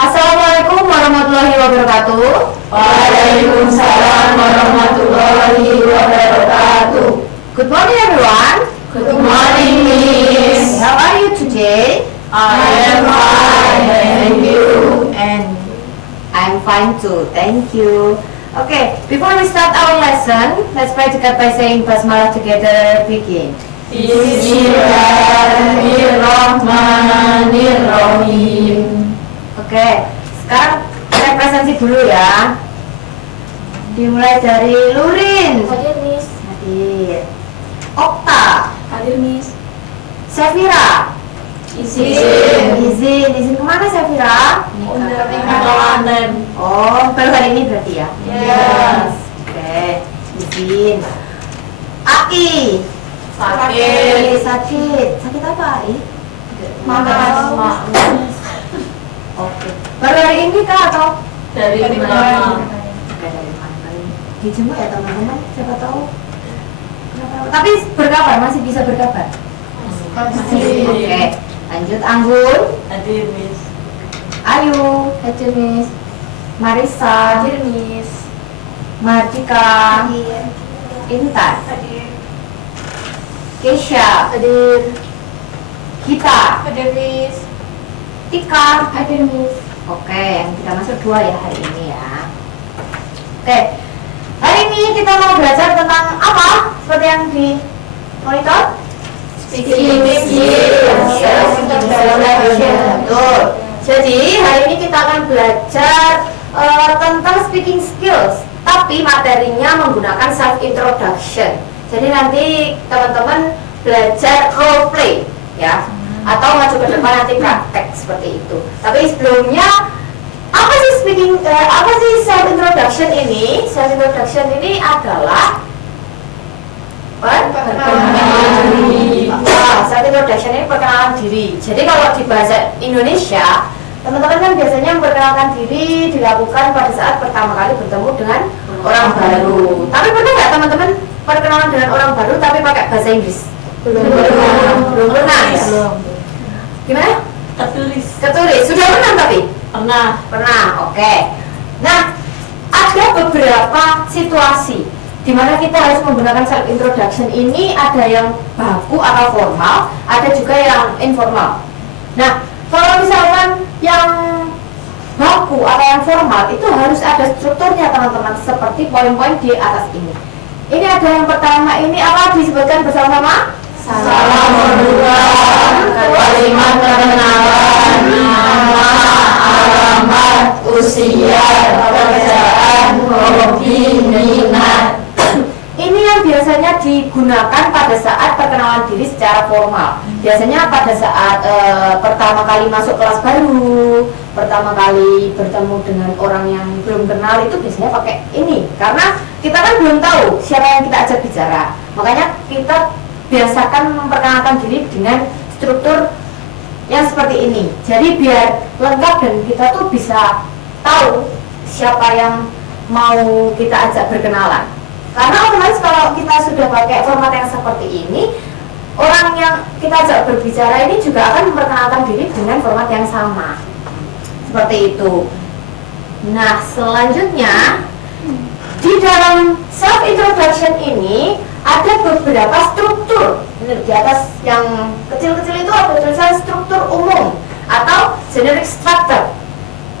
Assalamualaikum warahmatullahi wabarakatuh. Waalaikumsalam warahmatullahi wabarakatuh. Good morning everyone. Good morning, Miss. How are you today? I am fine, thank you. And I'm fine too, thank you. Okay, before we start our lesson, let's pray to God by saying Basmalah together. Begin. Bismillahirrahmanirrahim. Oke, sekarang representasi dulu ya. Dimulai dari Lurin. Hadir, Miss. Hadir. Okta. Hadir, Miss. Safira. Izin kemana Safira? Pengalaman. Oh, baru hari ini berarti ya? Yes. Oke, izin. Aki. Sakit apa Ai? Magas. Oke. Baru hari ini kah atau? Dari mana? Dari mantan. Dijemput ya teman-teman, siapa tahu. Tapi berkabar, masih bisa berkabar. Oke, lanjut Anggun. Hadir, Miss. Ayu, hadir Miss. Marisa, Hadir, Miss. Mardika, Hadir. Intan, Hadir. Keisha, Hadir. Gita, Hadir, Miss. Tika. Hadir, Miss. Oke, yang kita masuk 2 ya hari ini ya. Oke, hari ini kita mau belajar tentang apa? Seperti yang di monitor. Speaking skills. Betul. Jadi hari ini kita akan belajar tentang speaking skills, tapi materinya menggunakan self introduction. Jadi nanti teman-teman belajar role play ya, atau maju ke depan nanti praktek seperti itu. Tapi sebelumnya apa sih self introduction ini? Self introduction ini adalah Perkenalan diri. Self introduction ini perkenalan diri. Jadi kalau di bahasa Indonesia, teman-teman kan biasanya memperkenalkan diri dilakukan pada saat pertama kali bertemu dengan orang baru. Tapi pernah nggak teman-teman perkenalan dengan orang baru tapi pakai bahasa Inggris? Belum pernah ya? Gimana? Ketulis. Sudah pernah tapi? Pernah. Oke. Nah, ada beberapa situasi di mana kita harus menggunakan self introduction ini. Ada yang baku atau formal, ada juga yang informal. Nah, kalau misalkan yang baku atau yang formal itu harus ada strukturnya teman-teman, seperti poin-poin di atas ini. Ini ada yang pertama, ini apa disebutkan bersama-sama? Salam berdoa, kalimat perkenalan, nama, alamat, usia, pekerjaan, hobi, minat. Ini yang biasanya digunakan pada saat perkenalan diri secara formal. Biasanya pada saat pertama kali masuk kelas baru, pertama kali bertemu dengan orang yang belum kenal, itu biasanya pakai ini. Karena kita kan belum tahu siapa yang kita ajak bicara. Makanya kita biasakan memperkenalkan diri dengan struktur yang seperti ini. Jadi biar lengkap dan kita tuh bisa tahu siapa yang mau kita ajak berkenalan. Karena otomatis kalau kita sudah pakai format yang seperti ini, orang yang kita ajak berbicara ini juga akan memperkenalkan diri dengan format yang sama. Seperti itu. Nah, selanjutnya di dalam self introduction ini ada beberapa struktur. Di atas yang kecil-kecil itu ada tulisan struktur umum atau generic structure.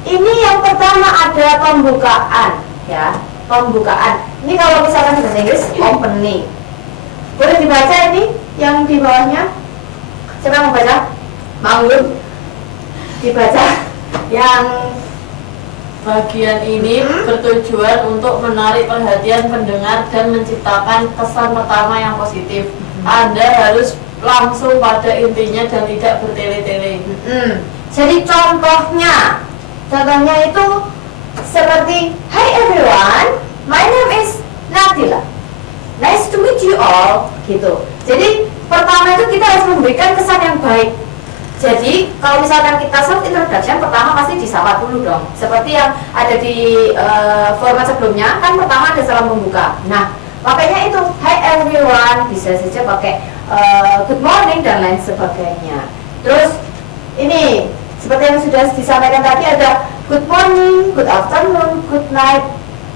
Ini yang pertama ada pembukaan ya, pembukaan. Ini kalau misalkan di bahasa Inggris opening. Boleh dibaca ini yang di bawahnya? Siapa yang mau baca? Manggung. Dibaca yang Bagian ini bertujuan untuk menarik perhatian pendengar dan menciptakan kesan pertama yang positif. Anda harus langsung pada intinya dan tidak bertele-tele. Jadi contohnya itu seperti, Hi everyone, my name is Natila. Nice to meet you all, gitu. Jadi pertama itu kita harus memberikan kesan yang baik. Jadi kalau misalkan kita self introduction, pertama pasti disapa dulu dong. Seperti yang ada di format sebelumnya, kan pertama ada salam pembuka. Nah, pakainya itu Hi everyone, bisa saja pakai good morning dan lain sebagainya. Terus ini Seperti yang sudah disampaikan tadi, ada good morning, good afternoon, good night.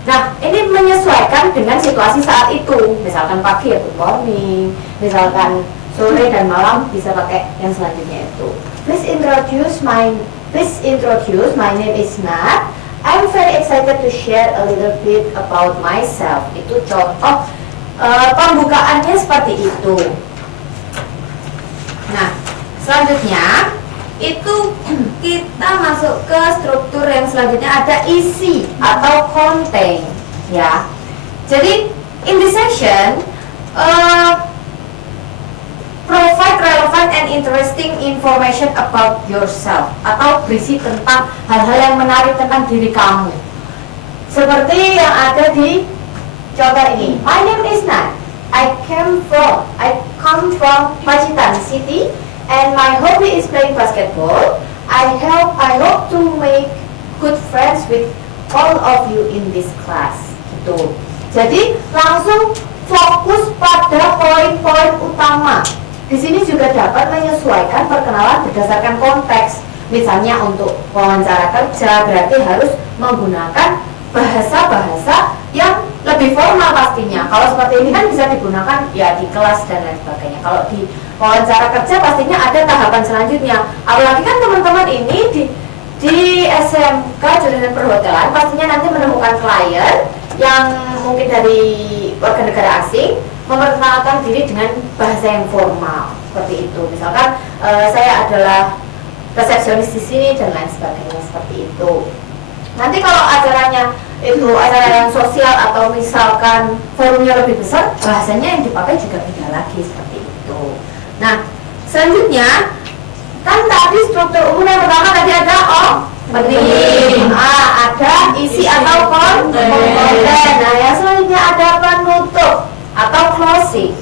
Nah, ini menyesuaikan dengan situasi saat itu. Misalkan pagi ya good morning, misalkan sore dan malam bisa pakai yang selanjutnya itu. Please introduce my name is Nat. I'm very excited to share a little bit about myself. Itu contoh pembukaannya seperti itu. Nah, selanjutnya itu kita masuk ke struktur yang selanjutnya, ada isi atau content ya. Jadi in this section provide relevant and interesting information about yourself, atau berisi tentang hal-hal yang menarik tentang diri kamu. Seperti yang ada di contoh ini. My name is Nat. I come from Pacitan City and my hobby is playing basketball. I hope to make good friends with all of you in this class. Gitu. Jadi langsung fokus pada poin-poin utama. Di sini juga dapat menyesuaikan perkenalan berdasarkan konteks. Misalnya untuk wawancara kerja berarti harus menggunakan bahasa-bahasa yang lebih formal pastinya. Kalau seperti ini kan bisa digunakan ya di kelas dan lain sebagainya. Kalau di wawancara kerja pastinya ada tahapan selanjutnya. Apalagi kan teman-teman ini di SMK jurusan perhotelan pastinya nanti menemukan klien yang mungkin dari warga negara asing, memperkenalkan diri dengan bahasa yang formal seperti itu. Misalkan saya adalah resepsionis di sini dan lain sebagainya seperti itu. Nanti kalau acaranya itu acara yang sosial atau misalkan forumnya lebih besar, bahasanya yang dipakai juga beda lagi seperti itu. Nah, selanjutnya kan tadi struktur umum yang pertama tadi ada opening, ada isi atau konten. Nah, yang selanjutnya ada penutup atau closing.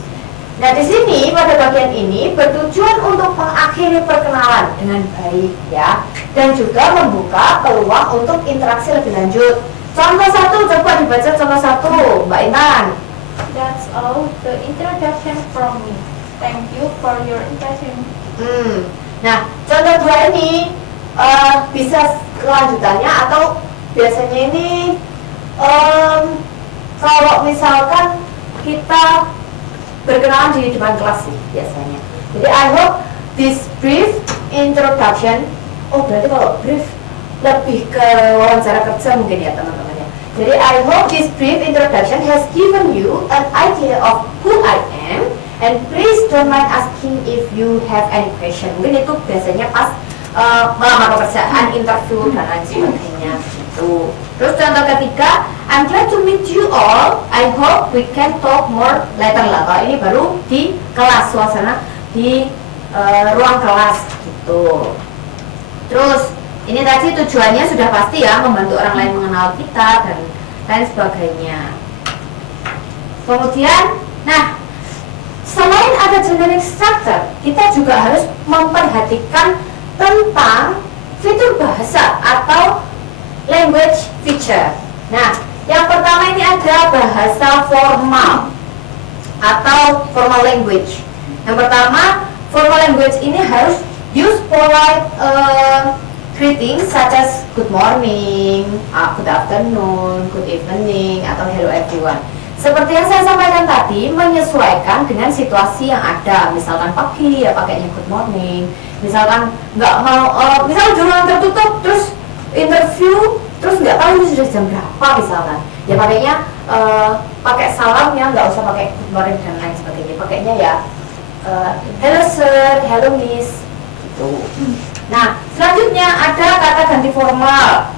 Nah, di sini pada bagian ini bertujuan untuk mengakhiri perkenalan dengan baik ya, dan juga membuka peluang untuk interaksi lebih lanjut. Contoh satu, coba dibaca contoh satu, Mbak Intan. That's all the introduction from me. Thank you for your attention. Nah, contoh dua ini bisa kelanjutannya atau biasanya ini kalau misalkan kita berkenalan di depan kelas sih biasanya. Jadi I hope this brief introduction. Oh, berarti kalau brief lebih ke wawancara kerja mungkin ya teman-teman ya. Jadi I hope this brief introduction has given you an idea of who I am, and please don't mind asking if you have any question. Mungkin itu biasanya pas melamar pekerjaan, interview dan lain sebagainya gitu. Terus contoh ketiga, I'm glad to meet you all. I hope we can talk more later lah. Kalau ini baru di kelas, suasana di ruang kelas gitu. Terus ini tadi tujuannya sudah pasti ya, membantu orang lain mengenal kita dan lain sebagainya. Kemudian, nah selain ada generic structure, kita juga harus memperhatikan tentang fitur bahasa atau language feature. Nah, yang pertama ini ada bahasa formal atau formal language. Yang pertama, formal language ini harus use polite greetings such as good morning, good afternoon, good evening, atau hello everyone. Seperti yang saya sampaikan tadi, menyesuaikan dengan situasi yang ada. Misalkan pagi ya pakainya good morning. Misalkan nggak mau, misalkan jurnal tertutup terus interview terus nggak tahu ini sudah jam berapa misalkan, ya pakainya pakai salam ya, nggak usah pakai good morning dan lain sebagainya. Pakainya ya hello sir, hello miss gitu. Nah, selanjutnya ada kata ganti formal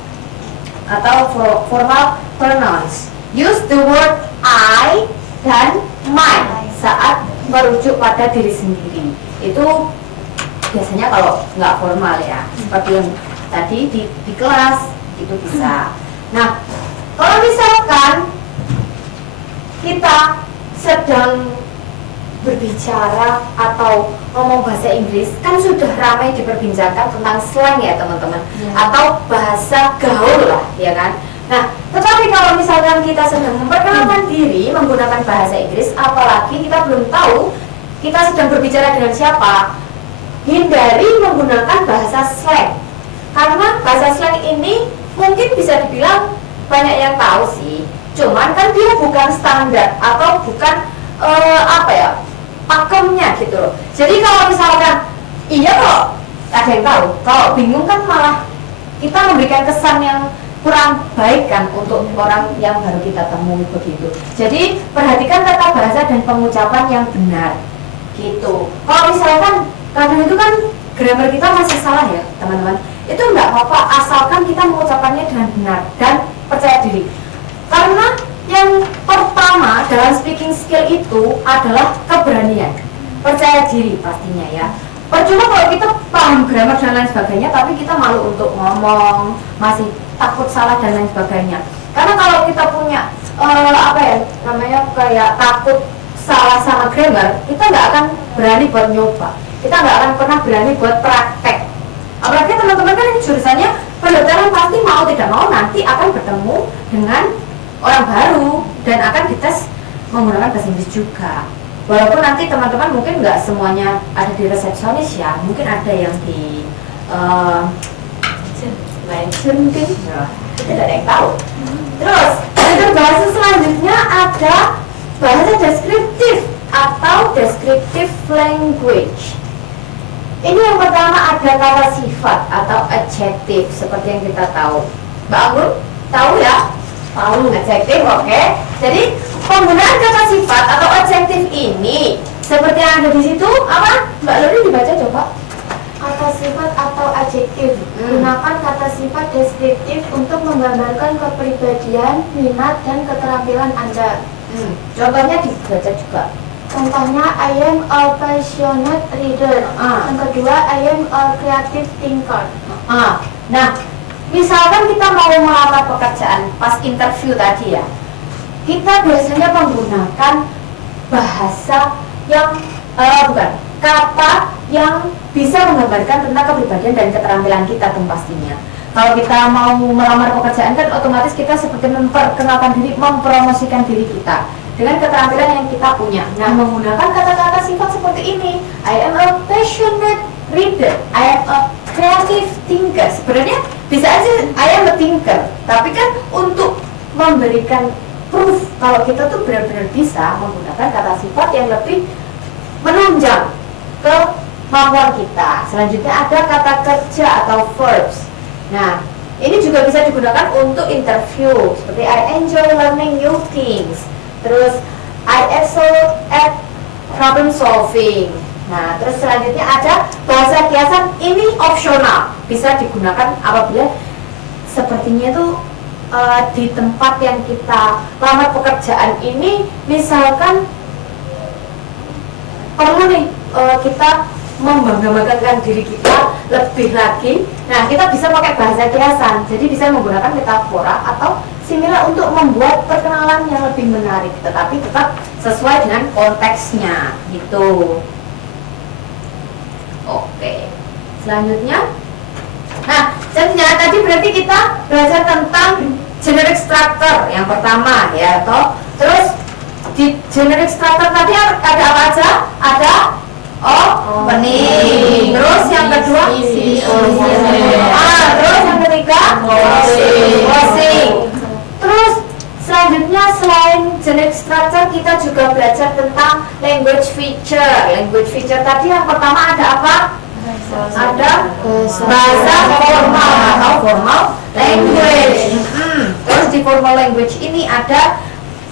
atau formal pronouns. Use the word I dan my saat merujuk pada diri sendiri. Itu biasanya kalau nggak formal ya, seperti yang tadi di kelas itu bisa. Nah, kalau misalkan kita sedang berbicara atau ngomong bahasa Inggris, kan sudah ramai diperbincangkan tentang slang ya teman-teman, atau bahasa gaul lah ya kan. Nah, tetapi kalau misalkan kita sedang memperkenalkan diri menggunakan bahasa Inggris, apalagi kita belum tahu kita sedang berbicara dengan siapa, hindari menggunakan bahasa slang mungkin bisa dibilang banyak yang tahu sih, cuman kan dia bukan standar atau bukan pakemnya gitu loh. Jadi kalau misalkan iya kok ada yang tahu, kalau bingung kan malah kita memberikan kesan yang kurang baik kan untuk orang yang baru kita temui begitu. Jadi perhatikan tata bahasa dan pengucapan yang benar gitu. Kalau misalkan kadang itu kan grammar kita masih salah ya teman-teman, itu nggak apa-apa asalkan kita mengucapkannya dengan benar dan percaya diri. Karena yang pertama dalam speaking skill itu adalah keberanian, percaya diri pastinya ya. Percuma kalau kita paham grammar dan lain sebagainya tapi kita malu untuk ngomong, masih takut salah dan lain sebagainya. Karena kalau kita punya kayak takut salah sama grammar, kita nggak akan berani buat nyoba, kita nggak akan pernah berani buat praktek. Apalagi teman-teman kan jurusannya pendokteran, pasti mau tidak mau nanti akan bertemu dengan orang baru dan akan dites menggunakan bahasa Inggris juga. Walaupun nanti teman-teman mungkin nggak semuanya ada di resepsionis ya, mungkin ada yang di mungkin kita tidak ada yang tahu. Terus untuk bahasa selanjutnya ada bahasa deskriptif atau descriptive language. Ini yang pertama ada kata sifat atau adjektif seperti yang kita tahu. Mbak Anggun tahu ya? Tahu adjektif, oke. Jadi penggunaan kata sifat atau adjektif ini seperti yang ada di situ apa? Mbak Luri dibaca coba. Kata sifat atau adjektif. Gunakan kata sifat deskriptif untuk menggambarkan kepribadian, minat dan keterampilan Anda. Contohnya dibaca juga. Contohnya, I am a passionate reader. Yang kedua, I am a creative thinker. Nah, misalkan kita mau melamar pekerjaan pas interview tadi ya, kita biasanya menggunakan bahasa yang kata yang bisa menggambarkan tentang kepribadian dan keterampilan kita dong pastinya. Kalau kita mau melamar pekerjaan kan otomatis kita seperti memperkenalkan diri, mempromosikan diri kita dengan keterampilan yang kita punya. Nah, menggunakan kata-kata sifat seperti ini, I am a passionate reader, I am a creative thinker. Sebenarnya bisa aja I am a thinker, tapi kan untuk memberikan proof kalau kita tuh benar-benar bisa menggunakan kata sifat yang lebih menunjang kemampuan kita. Selanjutnya ada kata kerja atau verbs. Nah, ini juga bisa digunakan untuk interview seperti I enjoy learning new things. Terus I excel at problem solving. Nah, terus selanjutnya ada bahasa kiasan, ini opsional, bisa digunakan apabila sepertinya itu di tempat yang kita lamar pekerjaan ini misalkan perlu nih kita membanggakan diri kita lebih lagi. Nah, kita bisa pakai bahasa kiasan, jadi bisa menggunakan metafora atau similar untuk membuat perkenalan yang lebih menarik, tetapi tetap sesuai dengan konteksnya gitu. Oke, selanjutnya, nah selanjutnya tadi berarti kita belajar tentang generic structure yang pertama ya, toh. Terus di generic structure tadi ada apa aja? Ada opening. Terus yang kedua, terus yang ketiga closing. Terus selanjutnya selain generic structure kita juga belajar tentang language feature. Language feature tadi yang pertama ada apa? Ada bahasa formal atau formal language. Terus di formal language ini ada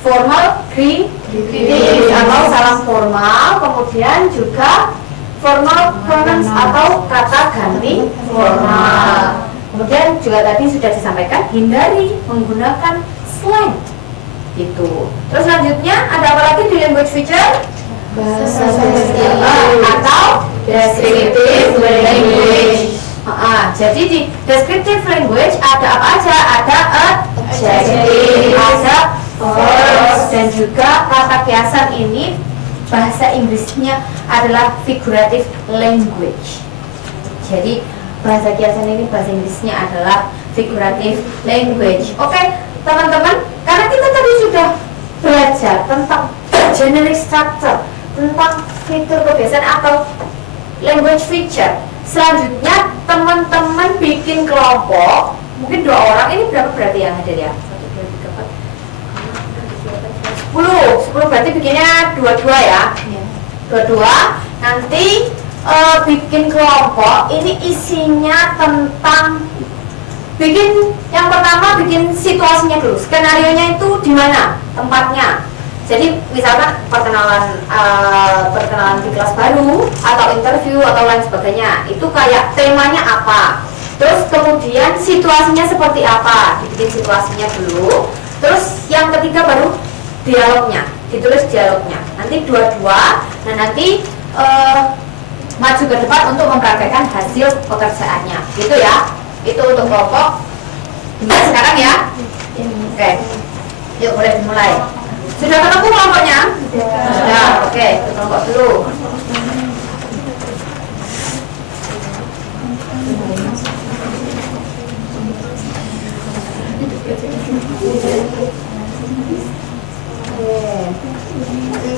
formal greeting atau salam formal, kemudian juga formal pronouns atau kata ganti formal. Kemudian juga tadi sudah disampaikan hindari menggunakan slang gitu. Terus selanjutnya ada apa lagi di language feature? Bahasa atau descriptive language. Jadi di descriptive language ada apa aja? Ada adjective, ada verbs, dan juga kata kiasan ini bahasa Inggrisnya adalah figurative language. Jadi bahasa kiasan ini bahasa Inggrisnya adalah figurative language. Oke, teman-teman, karena kita tadi sudah belajar tentang generic structure, tentang fitur kebiasaan atau language feature. Selanjutnya teman-teman bikin kelompok mungkin 2 orang. Ini berapa berarti yang hadir ya? 1, 2, 3, 4, 10 berarti bikinnya 22 ya? Iya. 22. Nanti bikin kelompok. Ini isinya tentang yang pertama bikin situasinya dulu. Skenarionya itu di mana tempatnya. Jadi misalkan perkenalan di kelas baru atau interview atau lain sebagainya. Itu kayak temanya apa. Terus kemudian situasinya seperti apa. Dibikin situasinya dulu. Terus yang ketiga baru dialognya. Ditulis dialognya. Nanti 22. Nah nanti maju ke depan untuk mempraktekkan hasil pekerjaannya. Gitu ya. Itu untuk kelompok. Dimulai sekarang ya. Oke. Yuk boleh dimulai. Sudah ketemu kelompoknya? Sudah. Oke, ke kelompok dulu.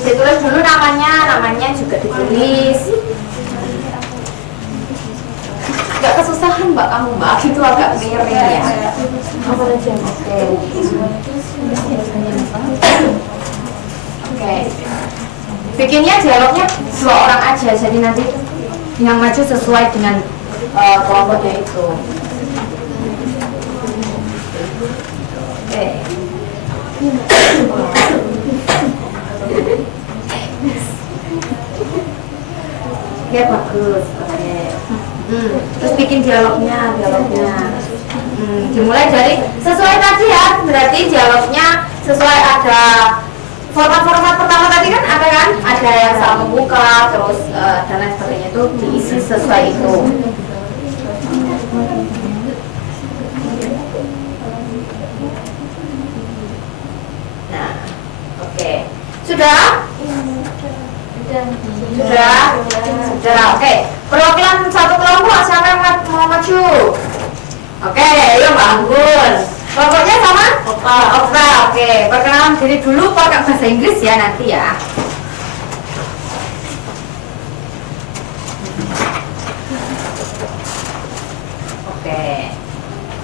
Ditulis dulu namanya juga ditulis. Agak kesusahan mbak kamu mbak, itu agak miring ya. Apa aja? Oke. Bikinnya dialognya 2 orang aja, jadi nanti yang maju sesuai dengan kelompoknya itu. Oke. Oke, bagus. Oke. Terus bikin dialognya. Dimulai dari sesuai tadi ya, berarti dialognya sesuai ada format-format pertama tadi kan ada yang salah membuka, terus dan lain sebagainya itu diisi sesuai itu. Nah, oke. Sudah? Sudah, oke. Perwakilan satu kelompok, siapa yang mau maju? Oke, yuk Mbak Anggun. Kelompoknya sama? Okta, oke. Perkenalan diri dulu pakai bahasa Inggris ya nanti ya. Oke.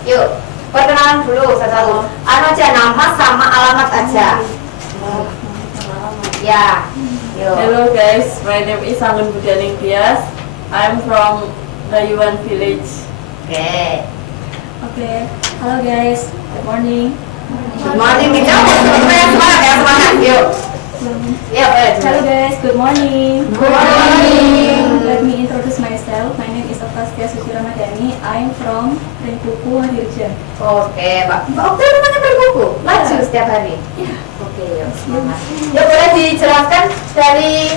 Yuk, perkenalan dulu satu-satu. Aja nama sama alamat aja. Ya. Hello guys, my name is Anggun Budianing Tias. I'm from Dayuan Village. Oke. Hello guys, good morning. Good morning, kita semangat, yuk. Ya, Hello guys, good morning. Good morning. Let me introduce myself. My name is Oktastia Suci Ramadhani. I'm from Ringkuku Hadirjan. Oke, Mbak Okta rumahnya berbuku, maju setiap hari. Oke, yuk semangat. Yuk boleh dijelaskan dari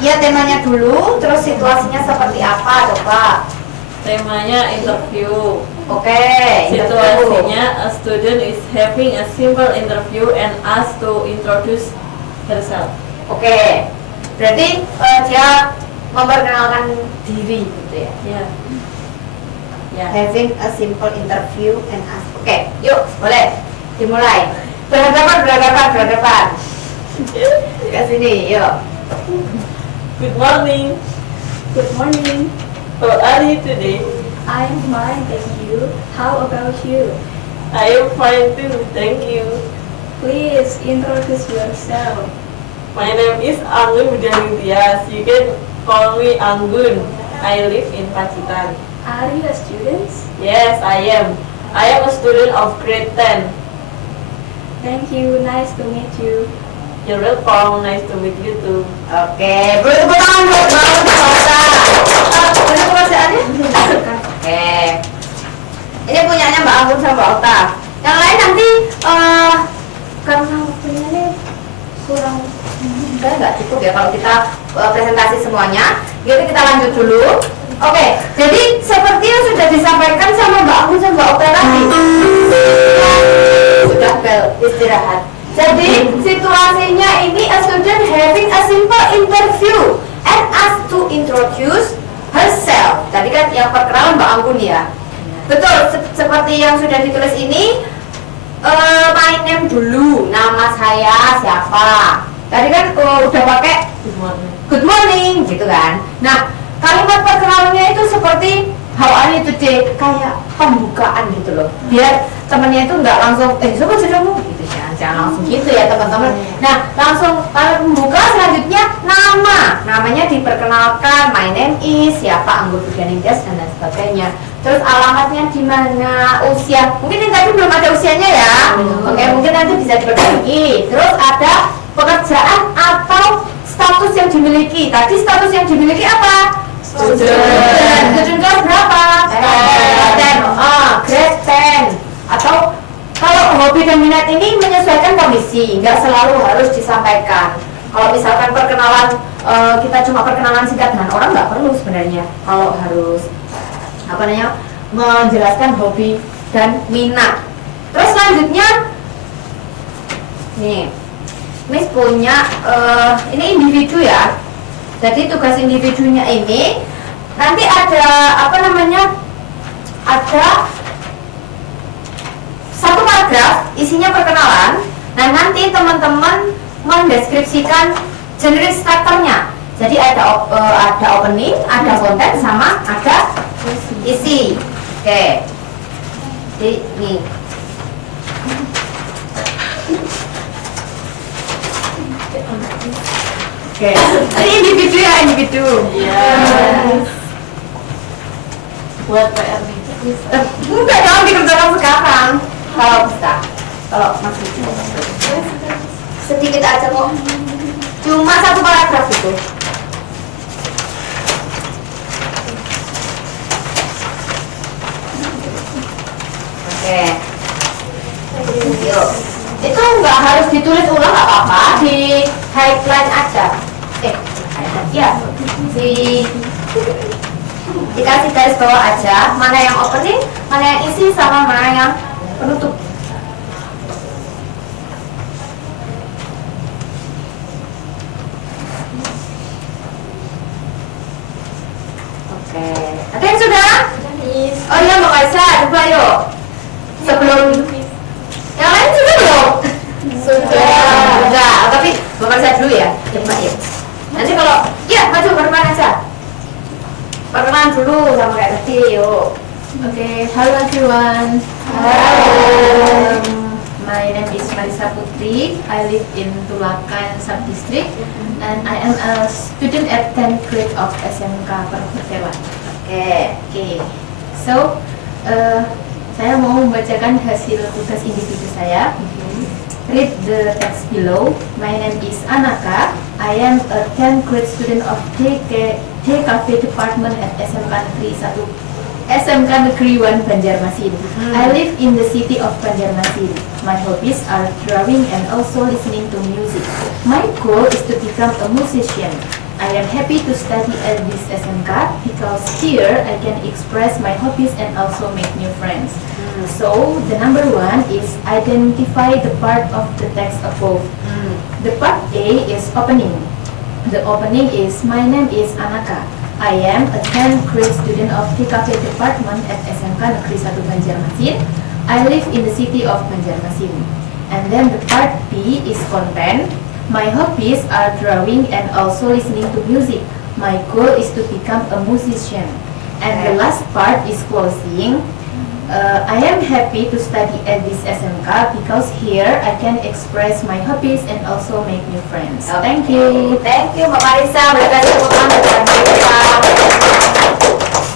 ya temanya dulu, terus situasinya seperti apa, coba. Temanya interview. Oke, Situasinya, a student is having a simple interview and asked to introduce herself. Oke, berarti dia memperkenalkan diri gitu ya. Ya. Having a simple interview and ask. Oke, yuk boleh dimulai. Berhadapan. Ke sini, yuk. Good morning. Good morning. How are you today? I'm fine, thank you. How about you? I am fine too, thank you. Please introduce yourself. My name is Anggun Budianing Tias. You can call me Anggun. I live in Pacitan. Are you a student? Yes, I am. I am a student of grade 10. Thank you, nice to meet you. You're welcome. Nice to meet you too. Oke, boleh tepuk tangan buat Mbak Okta. Ini pekerjaannya? Oke. Ini punyanya Mbak Anggun sama Mbak Okta. Yang lain nanti karena waktunya ini kurang, nggak cukup ya kalau kita presentasi semuanya. Jadi kita lanjut dulu. Oke, jadi seperti yang sudah disampaikan sama Mbak Anggun sama Mbak Okta tadi. Sudah bel istirahat. Jadi situasinya ini a student having a simple interview and asked to introduce herself. Tadi kan yang perkenalan Mbak Anggun ya. Betul, seperti yang sudah ditulis ini. My name dulu, nama saya siapa. Tadi kan udah pakai Good morning. good morning gitu kan. Nah, kalimat perkenalannya itu seperti how are you today, kayak pembukaan gitu loh, biar temennya itu nggak langsung coba jodohmu gitu, jangan langsung gitu ya teman-teman. Nah langsung kalau pembuka selanjutnya namanya diperkenalkan, my name is siapa, anggota Ninjas dan lain sebagainya. Terus alamatnya di mana, usia, mungkin yang tadi belum ada usianya ya. Oke, mungkin nanti bisa diperbaiki. Terus ada pekerjaan atau status yang dimiliki. Tadi status yang dimiliki apa? Student kelas berapa? 10. Grade 10. Atau kalau hobi dan minat ini menyesuaikan kondisi, nggak selalu harus disampaikan. Kalau misalkan perkenalan, kita cuma perkenalan singkat dengan orang, nggak perlu sebenarnya. Kalau harus menjelaskan hobi dan minat. Terus selanjutnya nih, Miss punya ini individu ya. Jadi tugas individunya ini nanti ada ada satu paragraf isinya perkenalan. Nah nanti teman-teman mendeskripsikan generic strukturnya. Jadi ada opening, ada konten, sama ada isi. Oke. Jadi nih. Oke. Ini individu ya, individu. Yes. Buat PR nih. Enggak, jangan dikerjakan sekarang. Kalau bisa. Kalau masih sedikit aja kok. Cuma satu paragraf itu. Oke. Yuk. Itu nggak harus ditulis ulang, nggak apa-apa, di highlight aja. Ya, dikasih garis bawah aja, mana yang opening, mana yang isi, sama mana yang penutup. Oke, ada yang sudah? Oh iya, Mbak Kaisa, coba yuk. Sebelum yang lain sudah belum? Sudah, tapi Mbak Kaisa dulu ya, Mbak yuk. Nanti kalau, ya maju ke depan aja. Perkenalan dulu sama kayak tadi, yuk. Okay, hello everyone. Halo. My name is Marisa Putri. I live in Tulakan Subdistrict and I am a student at 10th grade of SMK Perketewan. Oke. So, saya mau membacakan hasil tugas individu saya. Read the text below. My name is Anaka. I am a 10th grade student of DKV department at SMK Negeri 1 Banjarmasin. I live in the city of Banjarmasin. My hobbies are drawing and also listening to music. My goal is to become a musician. I am happy to study at this SMK because here I can express my hobbies and also make new friends. So, the number 1 is identify the part of the text above. The part A is opening. The opening is, my name is Anaka. I am a 10th grade student of DKV department at SMK Negeri 1 Banjarmasin. I live in the city of Banjarmasin. And then the part B is content. My hobbies are drawing and also listening to music. My goal is to become a musician. And the last part is closing. I am happy to study at this SMK because here I can express my hobbies and also make new friends. Thank you. Thank you Mbak Marisa, boleh kasih tepuk tangan buat Mbak Marisa.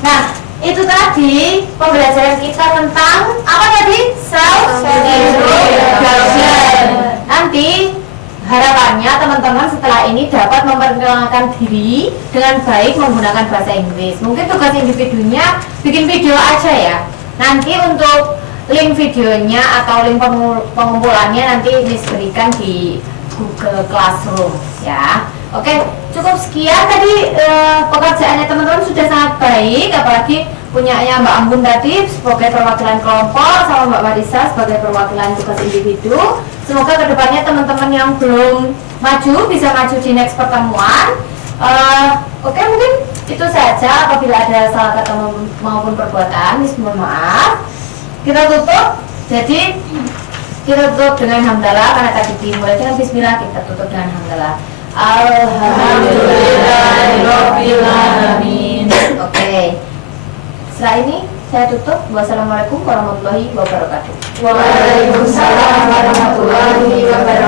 Nah, itu tadi pembelajaran kita tentang apa tadi? Self-introduction. Nanti harapannya teman-teman setelah ini dapat memperkenalkan diri dengan baik menggunakan bahasa Inggris. Mungkin tugas individunya bikin video aja ya. Nanti untuk link videonya atau link pengumpulannya nanti diberikan di Google Classroom ya. Oke, cukup sekian tadi pekerjaannya teman-teman sudah sangat baik, apalagi punyanya Mbak Ambun tadi sebagai perwakilan kelompok sama Mbak Marisa sebagai perwakilan tugas individu. Semoga kedepannya teman-teman yang belum maju bisa maju di next pertemuan. Oke, mungkin itu saja. Apabila ada salah kata maupun perbuatan, mohon maaf. Kita tutup. Jadi kita tutup dengan hamdalah karena tadi dimulai dengan bismillah, kita tutup dengan hamdalah. Alhamdulillahirobbilalamin. Oke. Setelah ini saya tutup. Wassalamualaikum warahmatullahi wabarakatuh. Waalaikumsalam warahmatullahi wabarakatuh.